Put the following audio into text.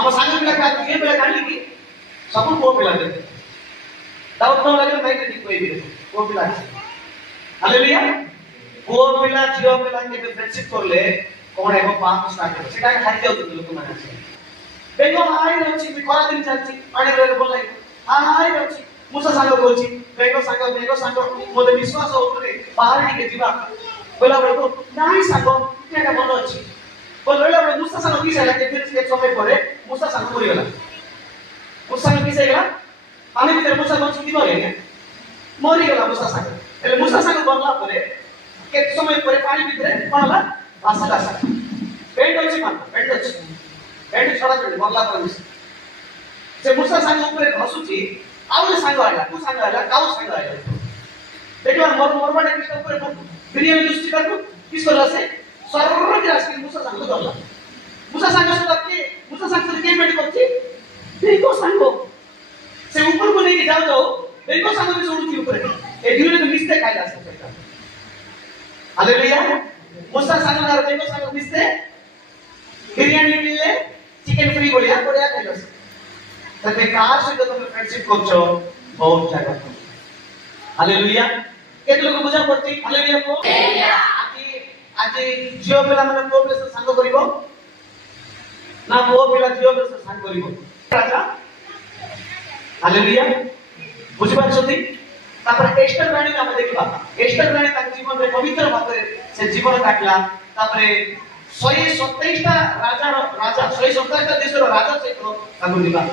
ଆମ ସାଙ୍ଗ ପିଲା କାହା ଝିଅ ପିଲା କାଢିଲି କି ସବୁ ପୁଅ ପିଲା ଦେବେ ଦାଉଦ ନ ଲାଗିଲେ ନାଇଁ ଠିକ କହିବି ପୁଅ ପିଲା ଅଛି ହାଲେଲୁୟା ପୁଅ ପିଲା ଝିଅ ପିଲା କେବେ ଫ୍ରେଣ୍ଡସିପ କରଲେ କଣ ହେବ ପାପ ଷ୍ଟାର୍ଟ ହେବ ସେଟା ଖାଇ ଯାଉଛନ୍ତି ଲୋକମାନେ ଅଛି ବେଗ ହାଇ ଅଛି ଖରା ଦିନ ଚାଲିଛି ପାଣି ରେ ଭଲ ଲାଗିବ ହାଇ ଅଛି मुसा सांग कोची बेगो सांग मोते विश्वास होतरे बाहर टिके जिबा बोला बडको नाही सांग केटा बोल अछि बोलला बडे मुसा सांग की साला के फिर एक समय परे मुसा सांग मरि गेला मुसा सांग की सेगला पानी भीतर मुसा कोन छुटी मरे मरि गेला मुसा सांग एले मुसा सांग बोलला परे एक समय परे पानी भीतर कोनला भाषा दासा पेट अछि मान पेट अछि पेट छोड़ा पेट बोलला पर से मुसा सांग ऊपर घसुची आउले सांग आला तू सांग आला काउ सांग आला देखला मोर मोर बाटे किस ऊपर बिरियानी दृष्टि करको किस करला से सर्व ग्रास के मुसा सांग करला मुसा सांग से के मेड करछि देखो सांग से ऊपर को लेके जाओ देखो सांग में छोड़ू ऊपर ए दिने तो मिस्टेक आइला से हालेलुया मुसा सांग ना देखो सांग मिस्टेक बिरियानी मिलले चिकन फ्री बोलिया बढ़िया खाइलो तबे कार से तुम फ्रेंडशिप करछो बहुत जगह हालेलुया केत लोग बुझा पड़ती हालेलुया को आज जियो पिला माने को पिला संग करिवो ना वो पिला जियो पिला संग करिवो राजा हालेलुया बुझि पाछथि तापर एस्टर रानी हम देखिबा एस्टर रानी ता जीवन रे पवित्र भाବରେ से जीवन काटला तापर 127 टा राजा 127 टा देशर राजा सहित ताको दिबा